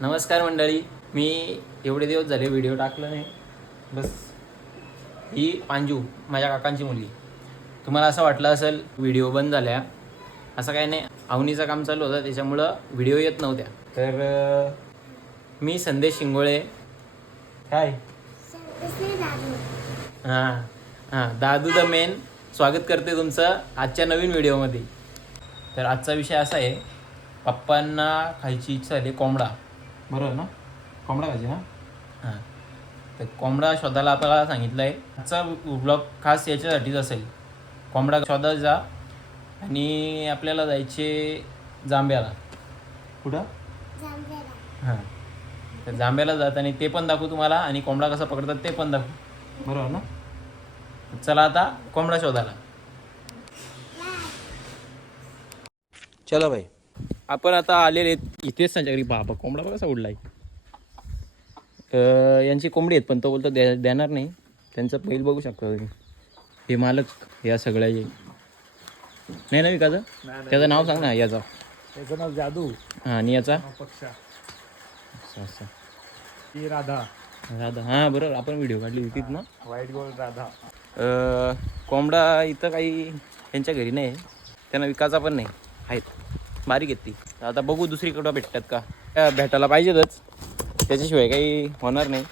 नमस्कार मंडळी. मी एवढे दिवस झाले व्हिडिओ टाकलं नाही. बस ही पांजू माझ्या काकांची मुलगी. तुम्हाला असं वाटलं असेल व्हिडिओ बंद झाल्या. असं काही नाही. आवनीचं काम चालू होतं त्याच्यामुळं व्हिडिओ येत नव्हत्या. तर मी संदेश शिंगोळे. काय? हां हां. Dadu the man. स्वागत करते तुमचं आजच्या नवीन व्हिडिओमध्ये तर आजचा विषय असा आहे पप्पांना खायची इच्छा झाली कोंबडा. बरोबर ना? कोंबडा खायची ना हां. तर कोंबडा शोधायला आपल्याला सांगितलं आहे. आजचा ब्लॉग खास याच्यासाठीच असेल. कोंबडा शोधायला जा आणि आपल्याला जायचे जांब्याला कुठं? हां. तर जांब्याला जात आणि ते पण दाखवू तुम्हाला आणि कोंबडा कसा पकडतात ते पण दाखवू. बरोबर ना? चला आता कोंबडा शोधायला. चला भाई आपण आता आलेले आहेत. इथेच त्यांच्या घरी बाबा कोंबडा बघा कसा उडलाय यांची कोंबडी आहेत पण तो बोलतो द्या देणार नाही. त्यांचं बैल बघू शकता तुम्ही. हे मालक या सगळ्याचे नाही ना विकाचं? त्याचं नाव सांग ना याचा. त्याचं नाव जादू. हां आणि याचा? पक्षा. असं असं ही राधा. राधा. हां बरोबर. आपण व्हिडिओ काढली होतीच ना व्हाईट गोल्ड राधा. अ, कोंबडा इथं काही यांच्या घरी नाही. त्यांना विकायचा पण नाही. आहेत. बारीक आहेत ती. आता बघू दुसरीकडं भेटतात का. भेटायला पाहिजेतच. त्याच्याशिवाय काही होणार नाही.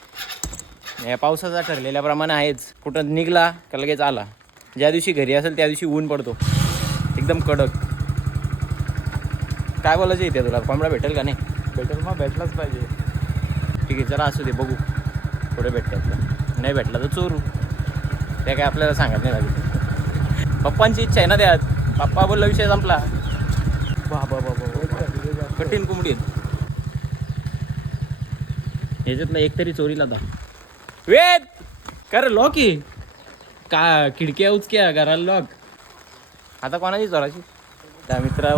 या पावसाचा ठरलेल्याप्रमाणे आहेच. कुठं निघला का लगेच आला. ज्या दिवशी घरी असेल त्या दिवशी ऊन पडतो. एकदम कडक. काय बोलायचं इथे तुला? कोंबडा भेटेल का नाही? भेटेल मग भेटलाच पाहिजे. ठीक आहे चला असू दे बघू. कुठे भेटतात का? नाही भेटला तर चोरू. ते काय आपल्याला सांगत नाही लागेल पप्पांची इच्छा आहे ना त्यात. पप्पा बोलला विषय संपला. बा बा बा बा कठीण कोंबडी आहेत ह्याच्यातनं एक तरी चोरीला दा. वेद! कर लॉक आहे का खिडक्या उचक्या घराला लॉक आता कोणाची चोराची त्या मित्रा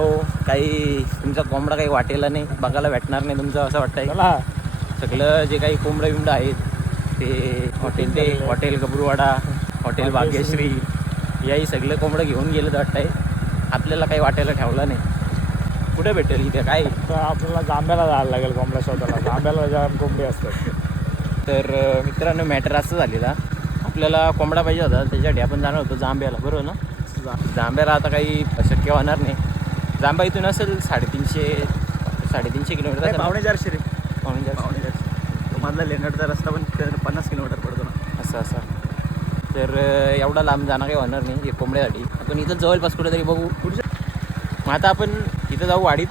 काही तुमचा कोंबडा काही वाटेला नाही बघायला भेटणार नाही तुमचं असं वाटतंय. सगळं जे काही कोंबडं बिंबडं आहेत ते हॉटेल ते हॉटेल गबरूवाडा हॉटेल भाग्यश्री याही सगळं कोंबडं घेऊन गेलं वाटतंय. आपल्याला काही वाटायला ठेवलं नाही. कुठे भेटेल इथे? काय? तर आपल्याला जांब्याला जायला लागेल कोंबड्या शोधायला जांब्याला जाम कोंबडी असतात. तर अं, मित्रांनो मॅटर असं झालेला. आपल्याला कोंबडा पाहिजे होता. त्याच्यासाठी आपण जाणार होतो जांब्याला बरोबर ना? जांब्याला आता काही शक्य होणार नाही. जांबा इथून असेल साडेतीनशे साडेतीनशे किलोमीटर असेल ना? पावणे चारशे रे. पावणे चारशे. पावणे चारशे. मधला लेंडरचा रस्ता पण तिथं पन्नास किलोमीटर पडतो ना. असं असं. तर अं, एवढा लांब जाणं काही होणार नाही हे कोंबड्यासाठी. आपण इथं जवळपास कुठेतरी बघू. पुढच्या मग आता आपण इथं जाऊ वाडीत.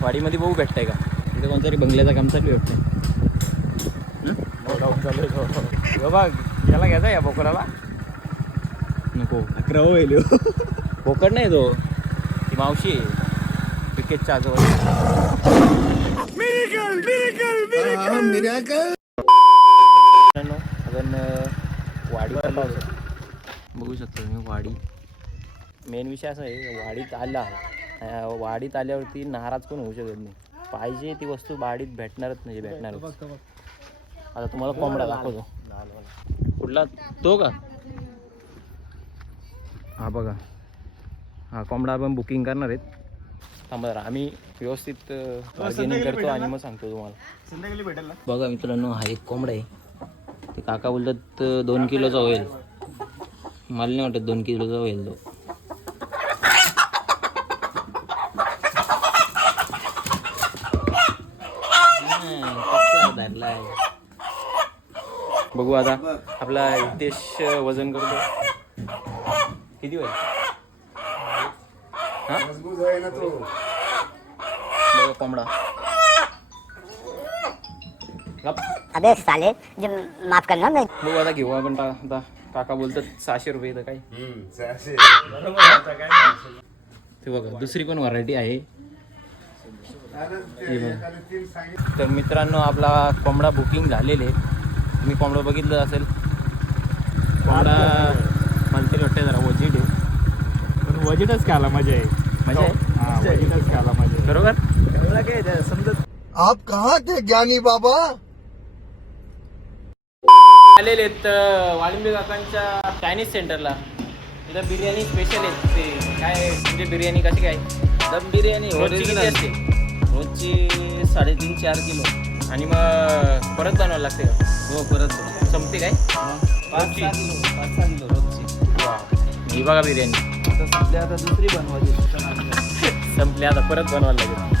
वाडीमध्ये बघू भेटतंय का? इथं कोणतरी बंगल्याचं काम चालू डाऊन चालू आहे तो. बघ याला घ्यायचा या बोकडाला? नको अकरा होईल बोकड नाही तो. ती मावशी आहे. क्रिकेटच्या आजोबा. आपण वाडी. बघू शकतो मी वाडी. मेन विषय असा आहे वाडीत आला वाडीत आल्यावरती नाराज पण होऊ शकत नाही. पाहिजे ती वस्तू वाडीत भेटणारच म्हणजे भेटणारच. आता तुम्हाला कोंबडा दाखवतो. कुठला? तो का? हा बघा. हा कोंबडा आपण बुकिंग करणार आहेत. थांबा आम्ही व्यवस्थित बार्गेनिंग करतो आणि मग सांगतो तुम्हाला. संध्याकाळी बघा मित्रांनो हा एक कोंबडा आहे. ते काका बोलतात दोन किलोचा होईल. मला नाही वाटत दोन किलोचा होईल तो. बघू आता. आपला हितेश वजन करतो किती होईल? हा? बघा कोंबडा. अबे साले जो माफ करना मैं बघू आता घेऊ आपण आता. काका बोलतात सहाशे रुपये तर काय ते बघा दुसरी पण व्हरायटी आहे. तर मित्रांनो आपला कोंबडा बुकिंग झालेले कोंबडा बघितलं असेल. कोंबडा मला तरी वाटतं जरा वजीड आहे. पण वजीटच खायला मजा आहे. मजा आहे? वजीटच खायला मजा आहे. बरोबर? काय ते समजत. आप कहाँ थे ज्ञानी बाबा? आलेले आहेत वाळिंबे काकांच्या चायनीज सेंटरला इथं बिर्याणी स्पेशल आहे ते काय म्हणजे बिर्याणी कशी काय? दम बिर्याणी रोजची किती ओरिजिनल असते? रोजची साडेतीन चार किलो. आणि मग परत बनवायला लागते का? हो परत. संपते काय? पाच सहा किलो पाच सहा किलो रोजची. वा ही बघा बिर्याणी. आता सध्या आता दुसरी बनवायची संपले आता परत बनवायला लागेल.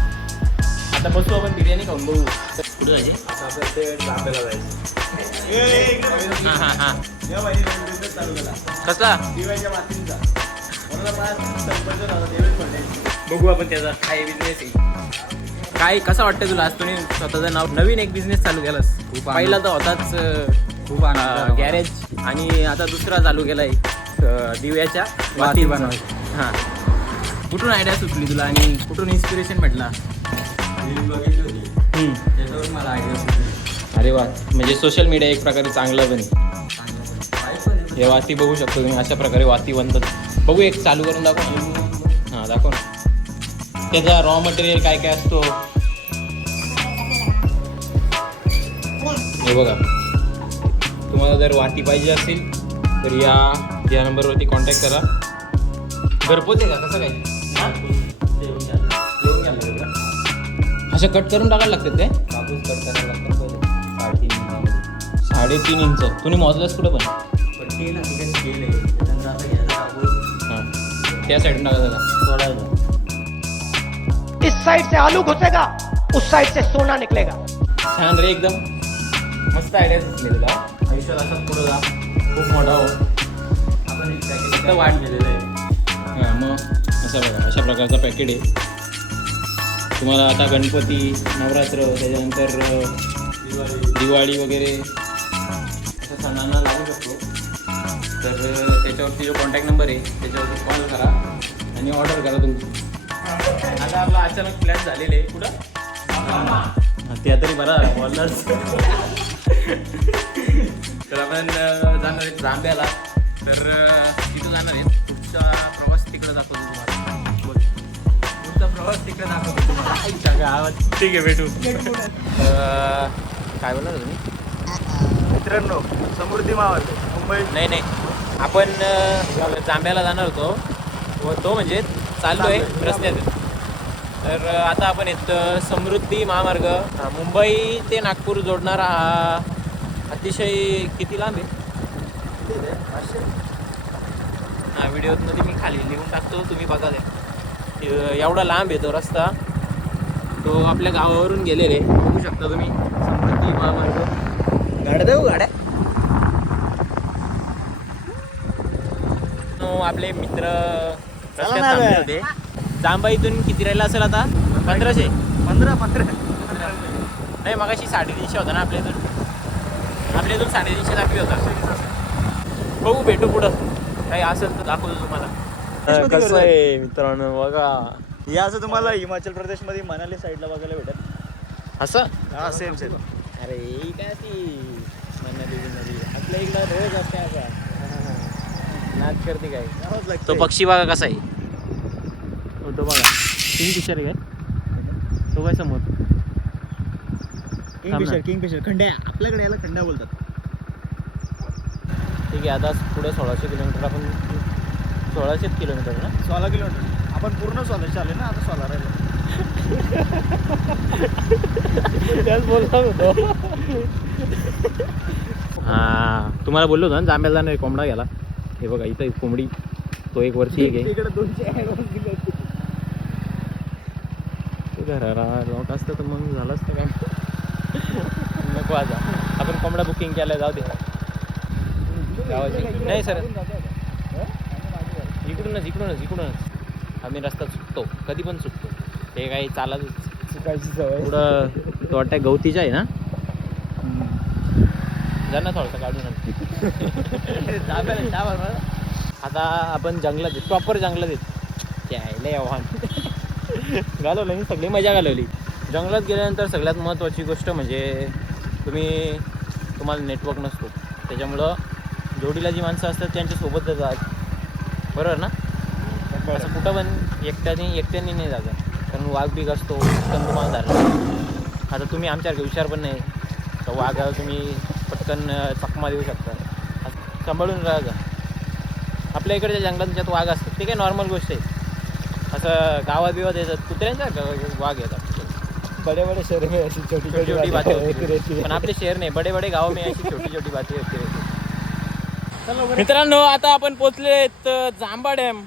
आता बसू आपण बिर्याणी खाऊन बघू. कुठं जायचे आता आपल्याला ते जायचं. हां हां हां. कसला? बघू आपण त्याचा काय बिझनेस आहे. काय कसं वाटतं तुला? आज तुम्ही स्वतःचं नाव नवीन एक बिझनेस चालू केलास. खूप पहिला तर होताच खूप आनंद गॅरेज आणि आता दुसरा चालू केलाय अं, दिव्याच्या वाती बनवायची. हां. कुठून आयडिया सुचली तुला आणि कुठून इन्स्पिरेशन भेटला. त्याच्यावर मला आयडिया सुचली अरे वा. म्हणजे सोशल मीडिया एक प्रकारे चांगलं पण आहे. चांगलं पण. पाईप पण आहे. हे वाती बघू शकतो तुम्ही अशा प्रकारे वाती बनतात. बघू एक चालू करून दाखव. ना हां दाखव ना. त्याचा रॉ मटेरियल काय काय असतो? हे बघा. तुम्हाला जर वाती पाहिजे असेल तर या या नंबरवरती कॉन्टॅक्ट करा. घरपोच आहे का? कसं काय? हां? अशा कट करून टाकायला लागतात काय? कापूस कट करायला लागतं पहिले साडेतीन इंच. तुम्ही मोजलास कुठं पण. ते हां. त्या साईडून टाका जरा. सोडायचा इस साइड से आलू घुसेगा उस साइड से सोना निकलेगा। छान रे एकदम. मस्त आयडिया सुचली तुला. आयुष्यात असाच पुढं जा. खूप मोठा हो. आपण एक पॅकेट फक्त वाट दिलेलं आहे. हां मग असं बघा अशा प्रकारचा पॅकेट आहे. तुम्हाला आता गणपती नवरात्र त्याच्यानंतर दिवाळी वगैरे असं सणांना लागू शकतो. तर त्याच्यावरती जो कॉन्टॅक्ट नंबर आहे त्याच्यावरती कॉल करा आणि ऑर्डर करा तुमची. आता आपला अचानक प्लॅन झालेले आहे. कुठं? हां, त्या तरी बरा बोललाच तर आपण जाणार आहेत जांभ्याला तर तिथं जाणार आहेत पुढचा प्रवास तिकडं दाखवतो तुम्हाला. बोल. पुढचा प्रवास तिकडे दाखवतो तुम्हाला. ठीक आहे भेटू. काय बोलला तुम्ही? मित्रांनो समृद्धी मावळ मुंबई. नाही नाही. आपण अं, जांभ्याला जाणार होतो. व तो म्हणजे चाललोय रस्त्यात. तर आता आपण येत समृद्धी महामार्ग. मुंबई ते नागपूर जोडणारा हा अतिशय किती लांब आहे? हा व्हिडिओमध्ये मी खाली लिहून टाकतो तुम्ही बघा अं, एवढा लांब आहे तो रस्ता. तो आपल्या गावावरून गेलेले बघू शकता तुम्ही. समृद्धी महामार्ग गाड्या देऊ गाड्या? आपले मित्र. होते. जांबा इथून किती राहिला असेल आता? पंधराशे? पंधरा पंधरा. नाही मगाशी साडेतीनशे होता ना आपल्या इथून इथून साडेतीनशे दाखवी होता. बघू भेटू पुढं. काही असेल तर दाखवतो तुम्हाला. कसं आहे मित्रांनो बघा. हे असं तुम्हाला हिमाचल प्रदेशमध्ये मनाली साईडला बघायला भेटत असं? हा सेम सेम अरे ही काय ती? मनाली बिनाली. आपल्या इकडं रोज असते असा. नाच करते काय? तो पक्षी बघा कसा आहे. हो, तो बघा. किंग पिक्चर आहे काय? तो काय समोर? किंगफिशर किंगफिशर खंड्या. आपल्याकडे याला खंड्या बोलतात. ठीक आहे आता पुढे सोळाशे किलोमीटर आपण सोळाशेच किलोमीटर ना? सोळा किलोमीटर. आपण पूर्ण सोळा चालेल ना आता सोळा राहिलं. त्याच बोलत होतो. हा तुम्हाला बोललो होतो ना जांभ्याला जाणार कोंबडा घ्यायला. हे बघा इथं एक कोंबडी तो एक वर्षी एक आहे. दोनशे घराला लॉक असतं तर मग झालं असतं काय? नको आता. आपण कोंबडा बुकिंग केलं जाऊ दे. गावाची. नाही सर. इकडूनच इकडूनच इकडूनच. आम्ही रस्ता चुकतो कधी पण चुकतो ते काही चालत शिकायची सवय. पुढं तो वाटतं गवतीचा आहे ना? जा ना थोडंसं काढून. आता आपण जंगलात आहेत प्रॉपर जंगलात आहेत त्याला आव्हान. घालवलं मी सगळी मजा घालवली. जंगलात गेल्यानंतर सगळ्यात महत्त्वाची गोष्ट म्हणजे तुम्ही तुम्हाला नेटवर्क नसतो. त्याच्यामुळं जोडीला जी माणसं असतात त्यांच्यासोबत जातात. बरोबर ना? असं कुठं पण एकट्याने एकट्याने नाही जागा कारण वाघ बिग असतो पटकन तुम्हाला धरला आता तुम्ही आमच्यासारखे हुशार पण नाही. तर वाघाला तुम्ही पटकन चकमा देऊ शकता. असं सांभाळून राहा आपल्या इकडच्या जंगलात वाघ असतात ते काय नॉर्मल गोष्ट आहे. असं गावात बिवात येतात कुत्र्यांच्या वाघ येतात. बडे बडे शहर में ऐसी छोटी छोटी छोटी बातें होती. रहती पण आपले शहर नाही बडे बडे गाव में अशी छोटी छोटी बातें होती रहती. मित्रांनो आता आपण पोचले जांबा डॅम.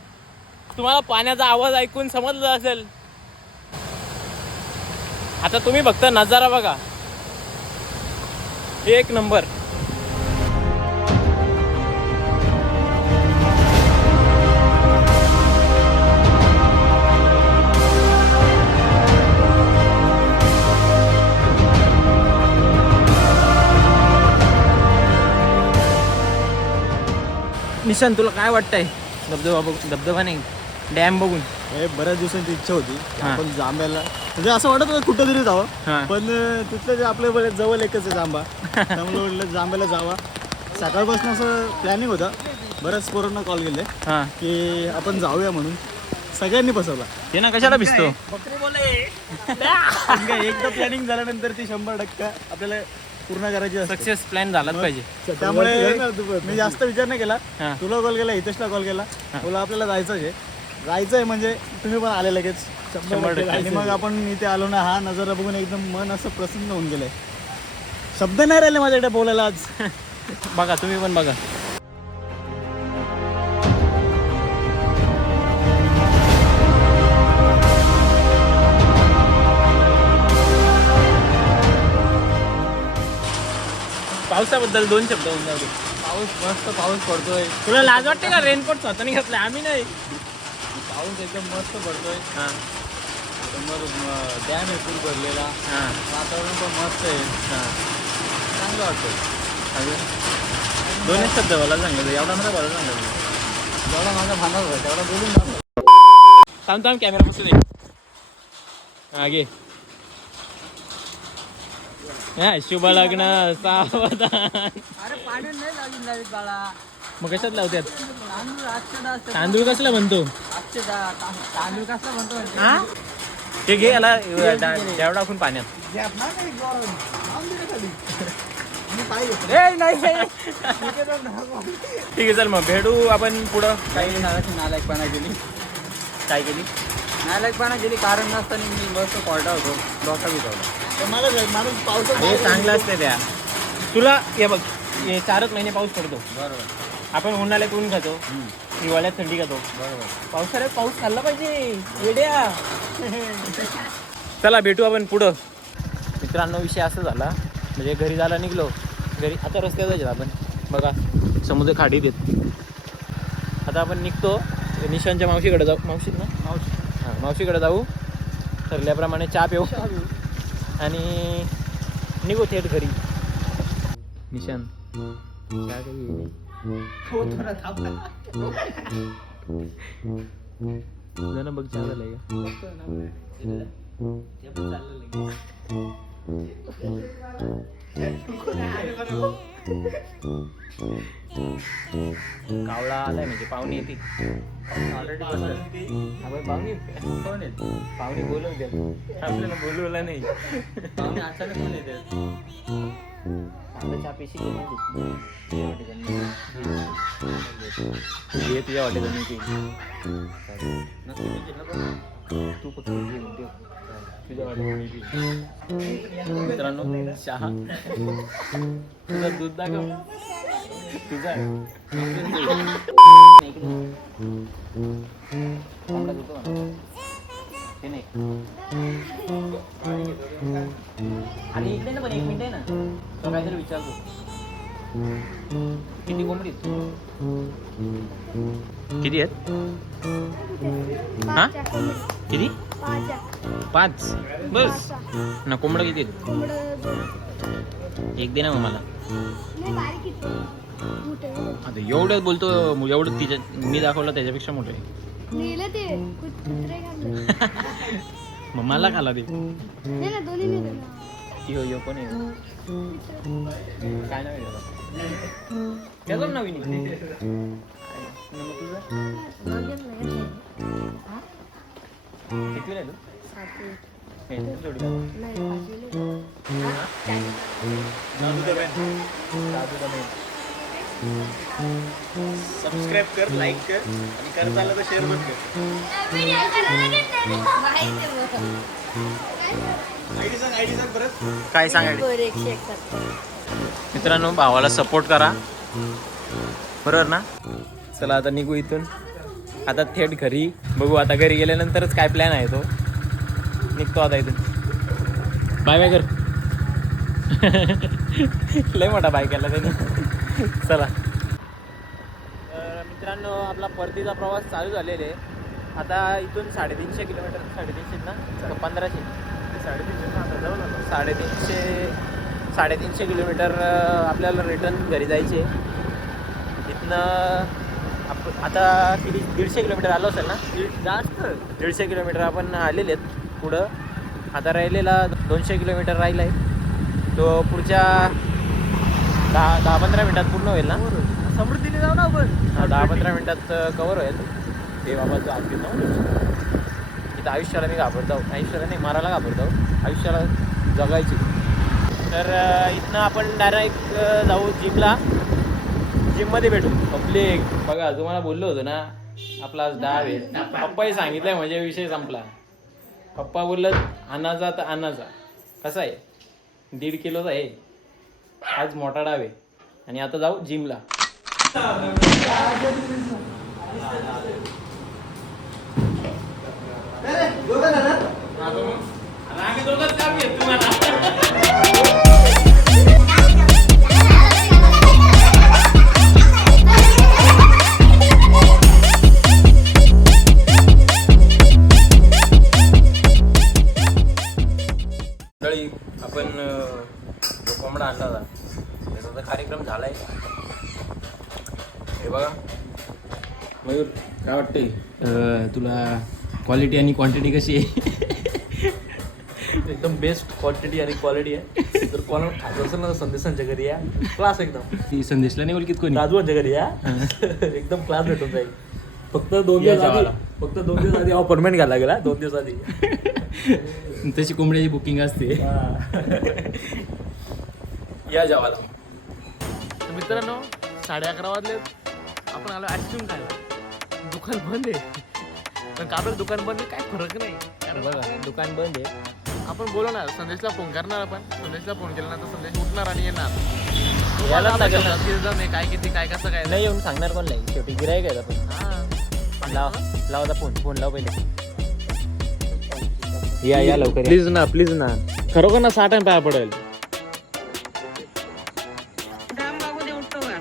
तुम्हाला पाण्याचा आवाज ऐकून समजलं असेल. आता तुम्ही फक्त नजारा बघा. एक नंबर. निशांत तुला काय वाटतंय? धबधबा बघ धबधबा नाही डॅम बघून. हे बऱ्याच दिवसांची इच्छा होती. की हा. आपण जांब्याला म्हणजे असं वाटत होतं कुठं तरी हा. जावं पण अं, तिथलं जे आपल्या बरे- जवळ एकच आहे जांबा. त्यामुळे म्हटलं जांब्याला जावा. सकाळपासून असं प्लॅनिंग होतं. बऱ्याच पोरांना कॉल केले. हा. की आपण जाऊया म्हणून. सगळ्यांनी बसवला. ते ना कशाला भिजतो? एकदा प्लॅनिंग झाल्यानंतर ती शंभर टक्का आपल्याला पूर्ण करायची असते. सक्सेस प्लॅन झालाच पाहिजे. त्यामुळे मी जास्त विचार नाही केला. हा. तुला कॉल केला हितेशला कॉल. केला तुला आपल्याला जायचं आहे जायचं आहे म्हणजे तुम्ही पण आले लगेच. शंभर टक्के. आणि मग आपण इथे आलो ना हा नजारा बघून एकदम मन असं प्रसन्न होऊन गेलंय. शब्द नाही राहिले माझ्याकडे बोलायला आज. बघा तुम्ही पण बघा. पावसाबद्दल दोन शब्द होऊन जाऊ दे. पाऊस मस्त पाऊस पडतोय. तुला लाज वाटते का रेनकोट स्वतःने घेतला आम्ही नाही. पाऊस एकदम मस्त पडतोय. हा. समोर डॅम आहे पूल भरलेला. हा. वातावरण पण मस्त आहे. हा. चांगलं वाटतंय. अजून? दोनच शब्द बोला सांगितलं एवढा मला बोला सांगितलं जेवढा माझा भांडण होता तेवढा बोलून जा थांब थांब कॅमेरा बसू दे. हा घे. हा शुभ लग्न सावधान. मग कशात लावतात तांदूळ कसला म्हणतो? हा ते घे याला जेवढा टाकून पाण्यात. ठीक आहे चल मग. भेटू आपण पुढं. काही नालायकपणा केली काय केली? नालायकपणा केली कारण नसताना मी मस्त कॉर्डा होतो. डॉक्टर मला माणूस हे पावसात चांगलं असते त्या. तुला हे बघ हे चारच महिने पाऊस पडतो. बरोबर. आपण उन्हाळ्यात ऊन खातो हिवाळ्यात थंडी खातो. बरोबर. पावसाळ्यात पाऊस खाल्ला पाहिजे. येड्या. चला भेटू आपण पुढं. मित्रांनो विषय असं झाला. म्हणजे घरी जायला निघलो. घरी आता रस्त्यात जायचं आपण. बघा समुद्र खाडी देत आता आपण निघतो. निशांच्या मावशीकडे जाऊ. मावशीत ना? मावशी. हां मावशीकडे जाऊ. ठरल्याप्रमाणे चहा पिऊ. आणि निघू थेट घरी. निशांत चहा काही घेऊ? तुझं ना. बघ झालाय का कावळा आलाय म्हणजे पाहुणे येते ऑलरेडी आपण पाहुणे कोण आहेत? पाहुणे बोलवून द्या आपल्याला बोलवला नाही. पाहुणे अचानक कोण येते चहा पेशी घे तुझ्या हॉटेल मी ते तू फक्त मित्रांनो चहा. तुझं दूध दाखव. तुझा आणि इकडे ना पण एक मिनिट आहे ना. तो काहीतरी विचारतो. किती कोंबडी किती आहेत? हा? किती? पाच. बस. ना कोंबडा किती एक दे ना मग मला. आता एवढ्यात बोलतो एवढं तिच्या मी दाखवलं त्याच्यापेक्षा मोठं. आहे मग मला खाला ते यो यो कोण आहे? काय नाव? त्याचं? नवीन सबस्क्राईब कर लाईक कर आणि करत आलं तर शेअर पण कर. बघ. काय सांगायचं मित्रांनो भावाला सपोर्ट करा. बरोबर ना? चला आता निघू इथून. आता थेट घरी. बघू आता घरी गेल्यानंतरच काय प्लॅन आहे तो. निघतो आता इथून. बाय बाय कर. लय मोठा बाय केला त्याने. चला. तर मित्रांनो आपला परतीचा प्रवास चालू झालेला आहे. आता इथून साडेतीनशे किलोमीटर साडेतीनशे ना? पंधराशे? साडेतीनशे साडेतीनशे साडेतीनशे किलोमीटर आपल्याला रिटर्न घरी जायचे तिथनं आप आता किती दीडशे किलोमीटर आलो असेल ना? जास्त. दीडशे किलोमीटर आपण आलेले आहेत पुढं आता राहिलेला दोनशे किलोमीटर राहिला आहे तो पुढच्या दहा दहा पंधरा मिनटात पूर्ण होईल ना? समृद्धीने जाऊ ना आपण. दहा पंधरा मिनटात कवर होईल. ते बाबाचं आत ना इथं आयुष्याला मी घाबरतो. आयुष्याला नाही मारायला घाबरतो. आयुष्याला जगायची. तर इथनं आपण डायरेक्ट जाऊ जिमला. जिममध्ये भेटू. पब्लिक बघा तुम्हाला बोललो होतो ना आपला आज डाव आहे. पप्पाही सांगितलंय म्हणजे विषय संपला. पप्पा बोललं आणाचा तर आणाचा कसा आहे? दीड किलोचा आहे. आज मोठा डाव आहे. आणि आता जाऊ जिमला. मंडळी वाटते. तुला क्वालिटी आणि क्वांटिटी कशी आहे? एकदम बेस्ट क्वांटिटी आणि क्वालिटी आहे. जर कोणाला खायचं असेल ना तर संदेशांच्या घरी या. क्लास एकदम. ती संदेशला नाही ओळखीत कोणी? राजवांच्या घरी या. एकदम क्लास भेटून जाईल. फक्त दोन दिवस आधी. फक्त दोन दिवस आधी अपॉइंटमेंट घ्यायला लागेल हा, दोन दिवस आधी. तशी कोंबड्याची बुकिंग असते. या जेवायला. तर मित्रांनो साडे अकरा वाजले आपण आलो आईस्क्रीम खायला. दुकान बंद आहे. पण का आपलं दुकान बंद आहे काय फरक नाही. कारण बघा दुकान बंद आहे. आपण बोलवणार संदेशला फोन करणार आपण. संदेशला फोन केल्यानंतर संदेश उठणार आणि येणार. यायलाच लागेल ना. आहे काय किती काय कसं काय नाही येऊन सांगणार कोण नाही. शेवटी गिरायक आहे आपण हा. लाव लाव आता फोन फोन लाव पहिले. या या लवकर या. प्लीज ना प्लीज ना. खरोखर ना साठ पाया पडेल.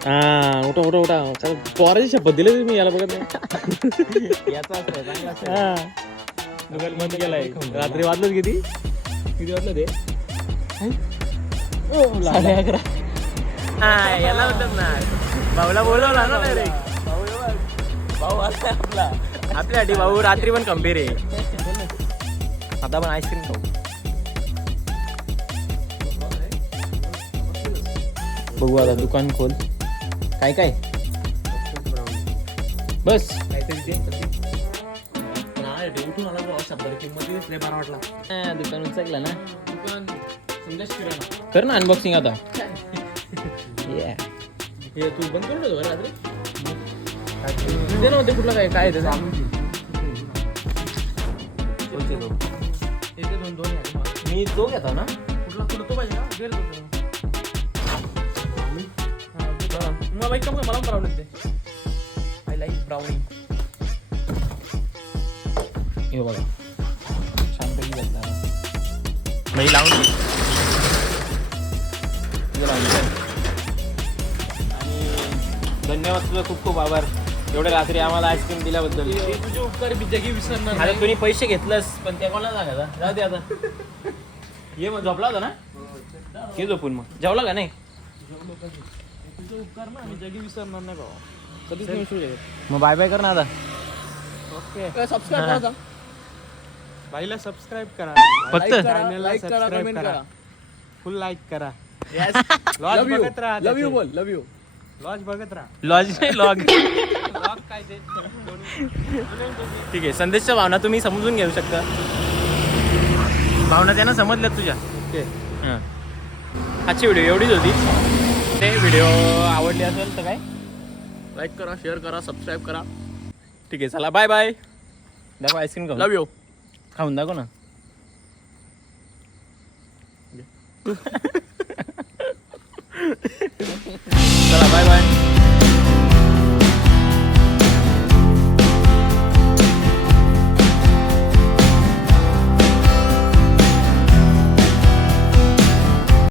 हा उठा उठा उठा. चला पोराची शपथ दिली तुम्ही याला बघत नाही. याचा असं आहे, चांगला असं आहे. हा. दुकान बंद केलाय. रात्री वाजलं किती? किती वाजलं ते? साडे अकरा. हा याला म्हणतात ना. भाऊला बोलवला ना डायरेक्ट भाऊ आला आपला. आपल्यासाठी भाऊ रात्री पण खंबीर आहे. आता आपण आईस्क्रीम खाऊ. बघू आता दुकान खोल. काय काय? बस. हा, दुकान उचकला ना. कर ना अनबॉक्सिंग आता. Yeah. हे तू बंद करून ठेवतो का रात्री दे ना. ते कुठलं काय काय आहे त्याचं. मी तो घेतो ना? कुठला कुठं तो पाहिजे रे मला एक काम मला पण करावं लागते आय लाईक ब्राउनी हे बघा. शांतपैकी घेतला नाही लावून. आणि धन्यवाद तुझं खूप खूप आभार. एवढ्या रात्री आम्हाला आईस्क्रीम दिल्याबद्दल. हे तुझे उपकार बी जगी विसरणार आता नाही. तुम्ही पैसे घेतलंस पण त्या कोणाला सांगायचा जाऊ दे आता. ये मग झोपला होता ना? घे झोपून मग. जेवला का नाही? उपकार ना मी जगी विसरणार नाही कधीच नाही विसरू मग बाय बाय कर ना आता. ओके. सबस्क्राईब करा बाईला सबस्क्राईब करा. फक्त लाईक करा कमेंट करा फुल लाईक करा. लॉज यू बघत राहा लव्ह यू बोल लव्ह यू लॉज बघत राहा. लॉज नाही लॉग लॉग काय ते? ठीक आहे संदेशच्या भावना तुम्ही समजून घेऊ शकता. भावना त्यांना समजल्यात तुझ्या. हां. आजची व्हिडिओ एवढीच होती. होते व्हिडिओ आवडली असेल तर काय? लाईक करा शेअर करा सबस्क्राईब करा. ठीक आहे चला बाय बाय दाखव आईस्क्रीम खाऊ लव्ह यू खाऊन दाखव ना. चला बाय बाय